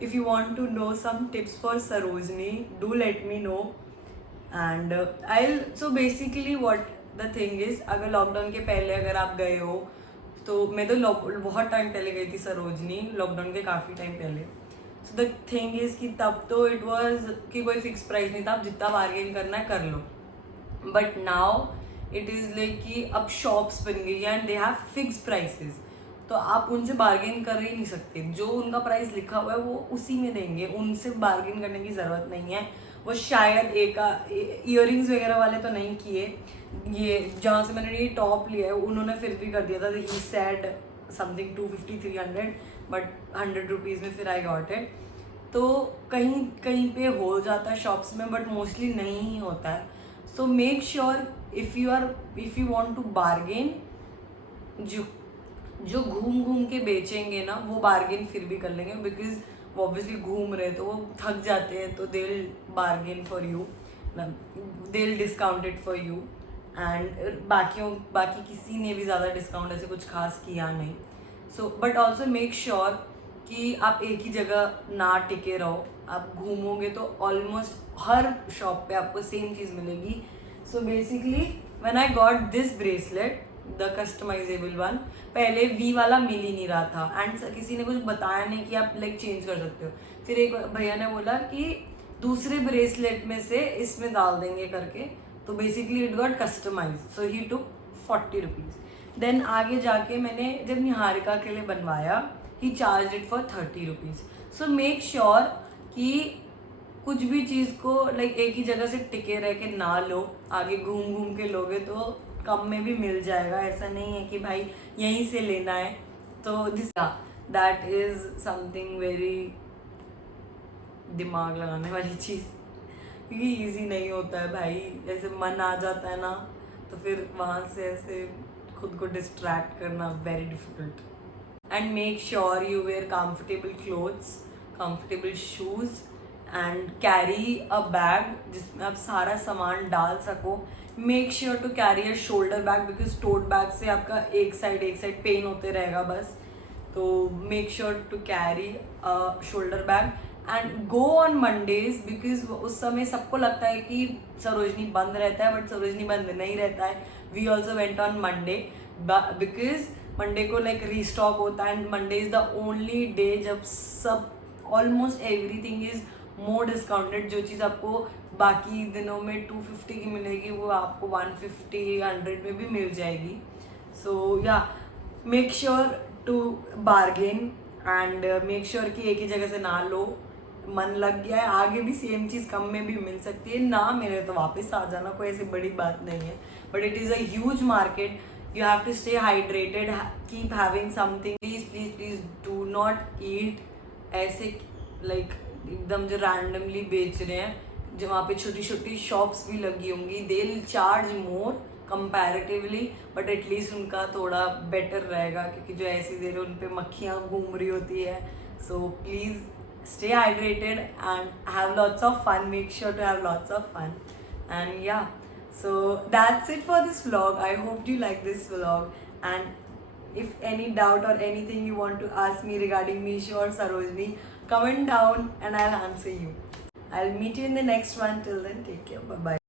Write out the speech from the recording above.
If you want to know some tips for Sarojini, do let me know. And so basically what the thing is, अगर lockdown के पहले अगर आप गए हो, तो मैं तो बहुत टाइम पहले गई थी सरोजनी, लॉकडाउन के काफ़ी टाइम पहले. सो द थिंग इज़ कि तब तो इट वाज कि कोई फिक्स प्राइस नहीं था, आप जितना बार्गेन करना है कर लो. But now it is like कि अब शॉप्स बन गई है and they have fix prices. तो आप उनसे बार्गेन कर ही नहीं सकते. जो उनका प्राइस लिखा हुआ है वो उसी में देंगे, उनसे बार्गेन करने की ज़रूरत नहीं है. वो शायद एक ईयरिंग्स वगैरह वाले तो नहीं किए. ये जहाँ से मैंने ये टॉप लिया है उन्होंने फिर भी कर दिया था. He said something 250-300, but 100 rupees में फिर आई गॉट इट. तो कहीं कहीं पे हो जाता है शॉप्स में, बट मोस्टली नहीं ही होता है. So make sure if you want to bargain, जो घूम घूम के बेचेंगे ना वो बार्गेन फिर भी कर लेंगे, बिकॉज वो ऑब्वियसली घूम रहे तो वो थक जाते हैं, तो they will bargain for you, they will discount it for you. And बाकी किसी ने भी ज़्यादा डिस्काउंट ऐसे कुछ खास किया नहीं. So but also make sure कि आप एक ही जगह ना टिके रहो. आप घूमोगे तो ऑलमोस्ट हर शॉप पे आपको सेम चीज़ मिलेगी. So basically when I got this bracelet, the customizable one, पहले वी वाला मिल ही नहीं रहा था एंड किसी ने कुछ बताया नहीं कि आप लाइक चेंज कर सकते हो. फिर एक भैया ने बोला कि दूसरे ब्रेसलेट में से इसमें डाल देंगे करके, तो basically it got customize. So he took 40 rupees. Then आगे जाके मैंने जब निहारिका के लिए बनवाया, he charge it for 30 rupees. So make sure कि कुछ भी चीज़ को लाइक एक ही जगह से टिके रह के ना लो. आगे घूम घूम के लोगे तो कम में भी मिल जाएगा. ऐसा नहीं है कि भाई यहीं से लेना है. तो this that is something very दिमाग लगाने वाली चीज़, क्योंकि ईजी नहीं होता है भाई. ऐसे मन आ जाता है ना, तो फिर वहाँ से ऐसे खुद को डिस्ट्रैक्ट करना very difficult. And make sure you wear comfortable clothes, comfortable shoes and carry a bag जिसमें आप सारा सामान डाल सको. Make sure to carry a shoulder bag, because tote bag से आपका एक साइड पेन होते रहेगा बस. तो make sure to carry a shoulder bag and go on Mondays, because उस समय सबको लगता है कि सरोजनी बंद रहता है, बट सरोजनी बंद नहीं रहता है. We also went on Monday because Monday को लाइक रीस्टॉक होता है and Monday is the only day जब सब almost everything is more discounted. जो चीज़ आपको बाकी दिनों में 250 की मिलेगी वो आपको 150-100 में भी मिल जाएगी. So yeah make sure to bargain and make sure कि एक ही जगह से ना लो. मन लग गया है, आगे भी सेम चीज़ कम में भी मिल सकती है. ना मिले तो वापस आ जाना, कोई ऐसी बड़ी बात नहीं है. But it is a huge market. You have to stay hydrated, keep having something. Please do not eat ऐसे like एकदम जो randomly बेच रहे हैं, जो वहाँ पे छोटी छोटी शॉप्स भी लगी होंगी. they'll charge more comparatively, but at least उनका थोड़ा बेटर रहेगा, क्योंकि जो ऐसी देर उन पे मक्खियाँ घूम रही होती है. So please stay hydrated and have lots of fun. Make sure to have lots of fun. And yeah, so that's it for this vlog. I hope you like this vlog, and if any doubt or anything you want to ask me regarding Meesho or Sarojini, comment down and I'll answer you. I'll meet you in the next one. Till then, take care. Bye bye.